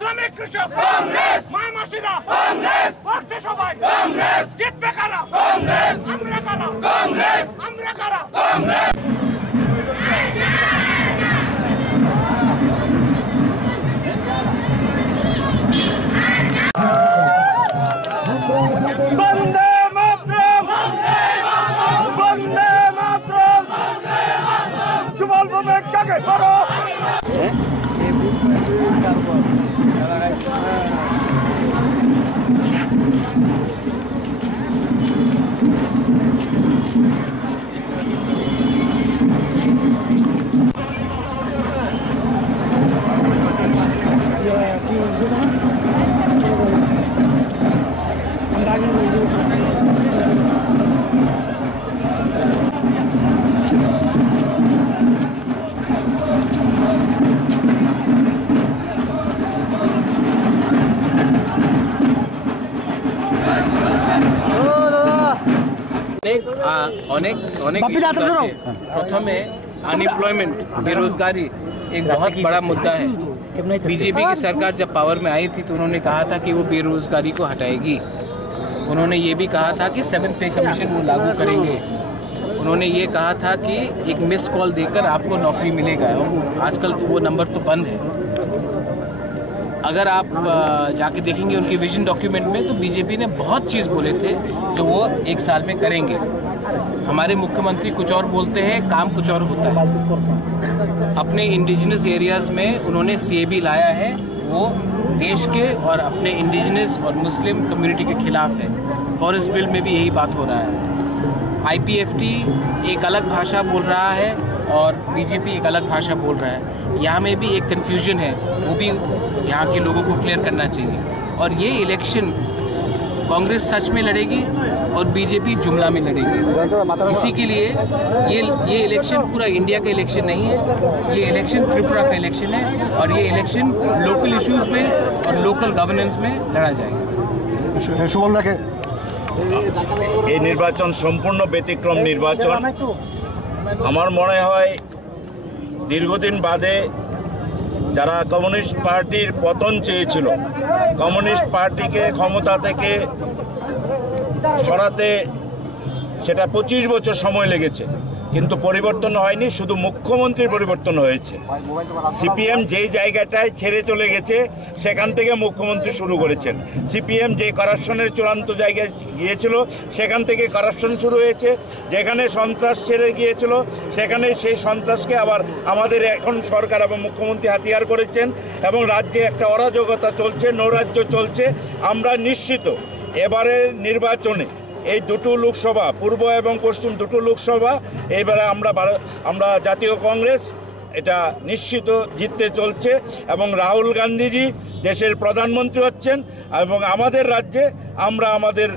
শ্রমিক কৃষক কংগ্রেস, মামাসিরা কংগ্রেস, পার্টি সবাই কংগ্রেস, জিতবে কারা কংগ্রেস, আমরা কারা কংগ্রেস, আমরা কারা কংগ্রেস। বন্দে মাতরম, বন্দে মাতরম, যুবল বিবেক কাকে করো। অনেক प्रथमे अनएम्प्लॉयमेंट, बेरोजगारी एक बहुत बड़ा मुद्दा है। बीजेपी की सरकार जब पावर में आई थी तो उन्होंने कहा था कि वो बेरोजगारी को हटाएगी। उन्होंने ये भी कहा था कि 7th पे कमीशन वो लागू करेंगे। उन्होंने ये कहा था कि एक मिस कॉल देकर आपको नौकरी मिलेगा। आजकल तो वो नंबर तो बंद है। अगर आप जाके देखेंगे उनके विजन डॉक्यूमेंट में तो बीजेपी ने बहुत चीज़ बोले थे जो वो 1 साल में करेंगे। हमारे मुख्यमंत्री कुछ और बोलते हैं, काम कुछ और होता है। अपने इंडिजिनस एरियाज में उन्होंने सीएबी लाया है, वो देश के और अपने इंडिजिनस और मुस्लिम कम्युनिटी के खिलाफ है। फॉरेस्ट बिल में भी यही बात हो रहा है। आईपीएफटी एक अलग भाषा बोल रहा है और बीजेपी एक अलग भाषा बोल रहा है। यहाँ में भी एक कन्फ्यूजन है, वो भी यहाँ के लोगों को क्लियर करना चाहिए। और ये इलेक्शन कांग्रेस सच में लड़ेगी और बीजेपी जुमला में लड़ेगी। इसी के लिए ये इलेक्शन पूरा इंडिया का इलेक्शन नहीं है, ये इलेक्शन त्रिपुरा का इलेक्शन है और ये इलेक्शन लोकल इश्यूज में और लोकल गवर्नेंस में लड़ा जाएगा। এই নির্বাচন সম্পূর্ণ ব্যতিক্রম নির্বাচন। আমার মনে হয় দীর্ঘদিন বাদে যারা কমিউনিস্ট পার্টির পতন চেয়েছিল, কমিউনিস্ট পার্টিকে ক্ষমতা থেকে সরাতে সেটা 25 বছর সময় লেগেছে, কিন্তু পরিবর্তন হয়নি, শুধু মুখ্যমন্ত্রীর পরিবর্তন হয়েছে। সিপিএম যেই জায়গাটায় ছেড়ে চলে গেছে সেখান থেকে মুখ্যমন্ত্রী শুরু করেছেন। সিপিএম যে করাপশনের চূড়ান্ত জায়গায় গিয়েছিল সেখান থেকে করাপশন শুরু হয়েছে। যেখানে সন্ত্রাস ছেড়ে গিয়েছিল সেখানে সেই সন্ত্রাসকে আবার আমাদের এখন সরকার এবং মুখ্যমন্ত্রী হাতিয়ার করেছেন এবং রাজ্যে একটা অরাজকতা চলছে, নৈরাজ্য চলছে। আমরা নিশ্চিত এবারের নির্বাচনে এই দুটো লোকসভা, পূর্ব এবং পশ্চিম দুটো লোকসভা, এবারে আমরা জাতীয় কংগ্রেস এটা নিশ্চিত জিততে চলছে এবং রাহুল গান্ধীজি দেশের প্রধানমন্ত্রী হচ্ছেন এবং আমাদের রাজ্যে আমরা আমাদের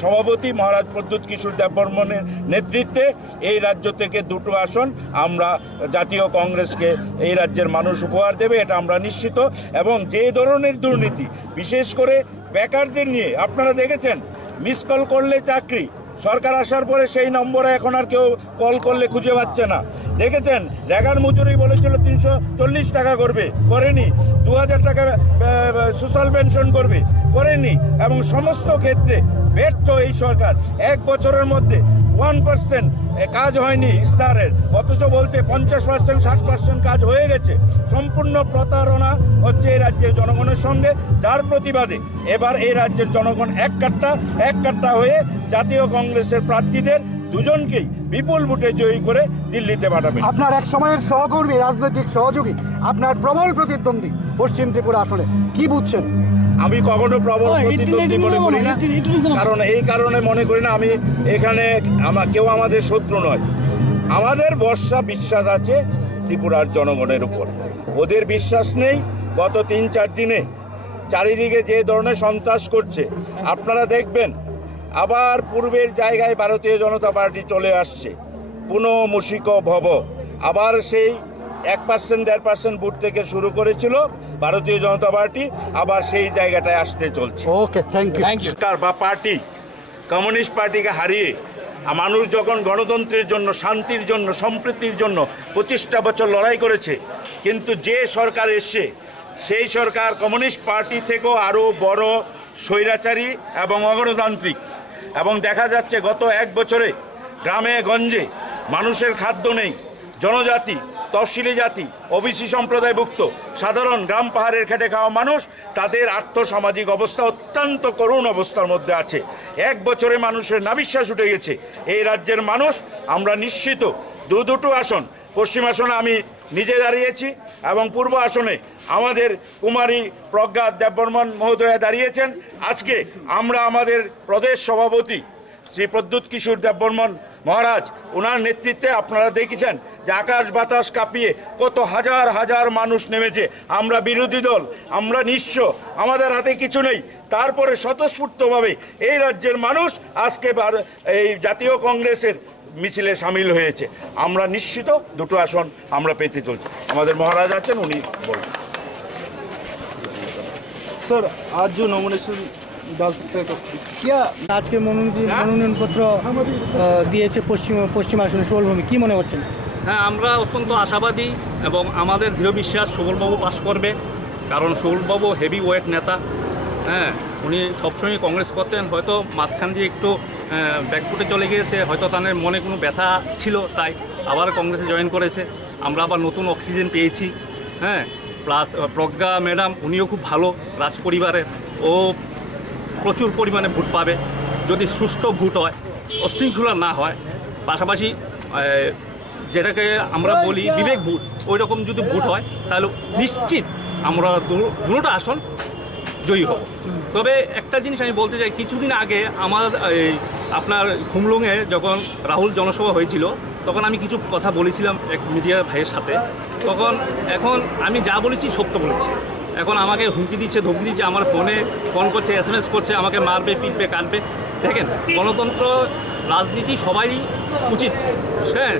সভাপতি মহারাজ প্রদ্যুৎ কিশোর দেববর্মনের নেতৃত্বে এই রাজ্য থেকে 2টো আসন আমরা জাতীয় কংগ্রেসকে এই রাজ্যের মানুষ উপহার দেবে, এটা আমরা নিশ্চিত। এবং যে ধরনের দুর্নীতি, বিশেষ করে বেকারদের নিয়ে আপনারা দেখেছেন, মিস কল করলে চাকরি, সরকার আসার পরে সেই নম্বরে এখন আর কেউ কল করলে খুঁজে পাচ্ছে না। দেখেছেন রেগার মজুরি বলেছিল 340 টাকা করবে, করেনি। 2000 টাকা সোশ্যাল পেনশন করবে, করেনি। এবং সমস্ত ক্ষেত্রে ব্যর্থ এই সরকার। 1 বছরের মধ্যে 1% কাজ হয়নি ইস্তারের, অথচ বলতে 50%, 60% কাজ হয়ে গেছে। সম্পূর্ণ প্রতারণা হচ্ছে এই রাজ্যের জনগণের সঙ্গে, যার প্রতিবাদে এবার এই রাজ্যের জনগণ এক কাট্টা হয়ে জাতীয় কংগ্রেসের প্রার্থীদের দুজনকেই বিপুল ভোটে জয়ী করে দিল্লিতে পাঠাবেন। আপনার এক সময়ের সহকর্মী, রাজনৈতিক সহযোগী, আপনার প্রবল প্রতিদ্বন্দ্বী পশ্চিম ত্রিপুরা আসনে, কি বুঝছেন? আমি কখনো প্রবল প্রতিদ্বন্দ্বী মনে করি না, কারণ এই কারণে মনে করি না আমি এখানে কেউ আমাদের শত্রু নয়। আমাদের ভরসা, বিশ্বাস আছে ত্রিপুরার জনগণের উপর। ওদের বিশ্বাস নেই। গত 3-4 দিনে চারিদিকে যে ধরনের সন্ত্রাস করছে আপনারা দেখবেন, আবার পূর্বের জায়গায় ভারতীয় জনতা পার্টি চলে আসছে, পুনঃমূষিক ভব। আবার সেই 1%-1.5% ভোট থেকে শুরু করেছিল ভারতীয় জনতা পার্টি, আবার সেই জায়গাটায় আসতে চলছে। ওকে, থ্যাংক ইউ। বা পার্টি কমিউনিস্ট পার্টিকে হারিয়ে মানুষ যখন গণতন্ত্রের জন্য, শান্তির জন্য, সম্প্রীতির জন্য 25টা বছর লড়াই করেছে, কিন্তু যে সরকার এসে সেই সরকার কমিউনিস্ট পার্টি থেকেও আরও বড় স্বৈরাচারী এবং অগণতান্ত্রিক। এবং দেখা যাচ্ছে গত 1 বছরে গ্রামে গঞ্জে মানুষের খাদ্য নেই, জনজাতি, তফসিলি জাতি, ওবিসি সম্প্রদায়ভুক্ত সাধারণ গ্রাম পাহাড়ের খেটে খাওয়া মানুষ, তাদের আর্থসামাজিক অবস্থা অত্যন্ত করুণ অবস্থার মধ্যে আছে। 1 বছরে মানুষের নাবিশ্বাস উঠে গেছে। এই রাজ্যের মানুষ আমরা নিশ্চিত দুটো আসন, পশ্চিম আসনে আমি নিজে দাঁড়িয়েছি এবং পূর্ব আসনে আমাদের কুমারী প্রজ্ঞা দেববর্মন মহোদয়া দাঁড়িয়েছেন। আজকে আমরা আমাদের প্রদেশ সভাপতি শ্রী প্রদ্যুৎ কিশোর দেববর্মন মহারাজ, ওনার নেতৃত্বে আপনারা দেখেছেন যে আকাশ বাতাস কাঁপিয়ে কত হাজার হাজার মানুষ নেমেছে। আমরা বিরোধী দল, আমরা নিঃস্ব, আমাদের হাতে কিছু নেই, তারপরে স্বতঃস্ফূর্তভাবে এই রাজ্যের মানুষ আজকে এই জাতীয় কংগ্রেসের মিছিলে সামিল হয়েছে। আমরা নিশ্চিত দুটো আসন আমরা পেতে চলছি। আমাদের মহারাজ আছেন, উনি বলবেন। सर, आज जो नॉमिनेशन डाल सकते हैं क्या आज के মনোনয়ন পত্র দিয়েছে পশ্চিম আসনে সুবলভূমি, কি মনে হচ্ছে? হ্যাঁ, আমরা অত্যন্ত আশাবাদী এবং আমাদের দৃঢ় বিশ্বাস সুবলবাবু পাস করবে, কারণ সুবলবাবু হেভি ওয়েট নেতা। হ্যাঁ, উনি সবসময় কংগ্রেস করতেন, হয়তো মাঝখান দিয়ে একটু ব্যাকফুটে চলে গিয়েছে, হয়তো তাদের মনে কোনো ব্যথা ছিল, তাই আবার কংগ্রেসে জয়েন করেছে। আমরা আবার নতুন অক্সিজেন পেয়েছি। হ্যাঁ, প্লাস প্রজ্ঞা ম্যাডাম, উনিও খুব ভালো রাজ পরিবারের, ও প্রচুর পরিমাণে ভোট পাবে যদি সুষ্ঠু ভোট হয়, অশৃঙ্খলা না হয়। পাশাপাশি যেটাকে আমরা বলি বিবেক ভোট, ওই রকম যদি ভোট হয় তাহলে নিশ্চিত আমরা দুটো আসন জয়ী হব। তবে একটা জিনিস আমি বলতে চাই, কিছুদিন আগে আমার আপনার খুমলুঙে যখন রাহুল জনসভা হয়েছিল, তখন আমি কিছু কথা বলেছিলাম এক মিডিয়া ভাইয়ের সাথে। তখন এখন আমি যা বলেছি সত্য বলেছি। এখন আমাকে হুমকি দিচ্ছে, ধমকি দিচ্ছে, আমার ফোনে ফোন করছে, SMS করছে, আমাকে মারবে, পিটবে, কাটবে। দেখেন, গণতন্ত্র রাজনীতি সবারই উচিত, হ্যাঁ,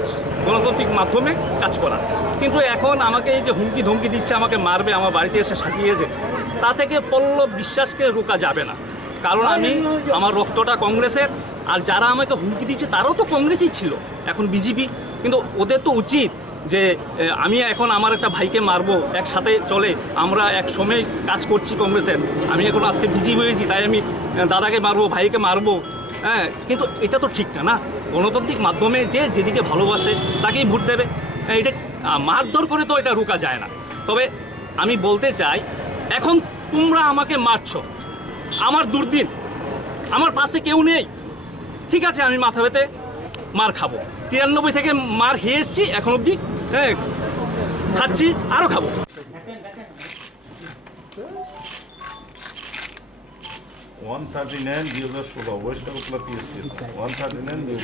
গণতান্ত্রিক মাধ্যমে কাজ করা। কিন্তু এখন আমাকে এই যে হুমকি ধমকি দিচ্ছে, আমাকে মারবে, আমার বাড়িতে এসে শাসিয়েছে, তা থেকে পল্লব বিশ্বাসকে রোকা যাবে না। কারণ আমার রক্তটা কংগ্রেসের, আর যারা আমাকে হুমকি দিচ্ছে তারাও তো কংগ্রেসই ছিল, এখন বিজেপি। কিন্তু ওদের তো উচিত যে আমি এখন আমার একটা ভাইকে মারবো, একসাথে চলে, আমরা এক সময় কাজ করছি কংগ্রেসের, আমি এখন আজকে বিজেপি হয়েছি, তাই আমি দাদাকে মারবো, ভাইকে মারবো। হ্যাঁ, কিন্তু এটা তো ঠিক না। গণতান্ত্রিক মাধ্যমে যে যেদিকে ভালোবাসে তাকেই ভোট দেবে। এটা মারধর করে তো এটা রোকা যায় না। তবে আমি বলতে চাই, এখন তোমরা আমাকে মারছো, আমার দুর্দিন, আমার পাশে কেউ নেই, ঠিক আছে, আমি মাথা ব্যথে মার খাবো। 93 থেকে মার খেয়ে এসেছি, এখন অবধি হ্যাঁ খাচ্ছি, আরও খাবো। 139 2016 ওয়েস্ট আগরতলা PSC 139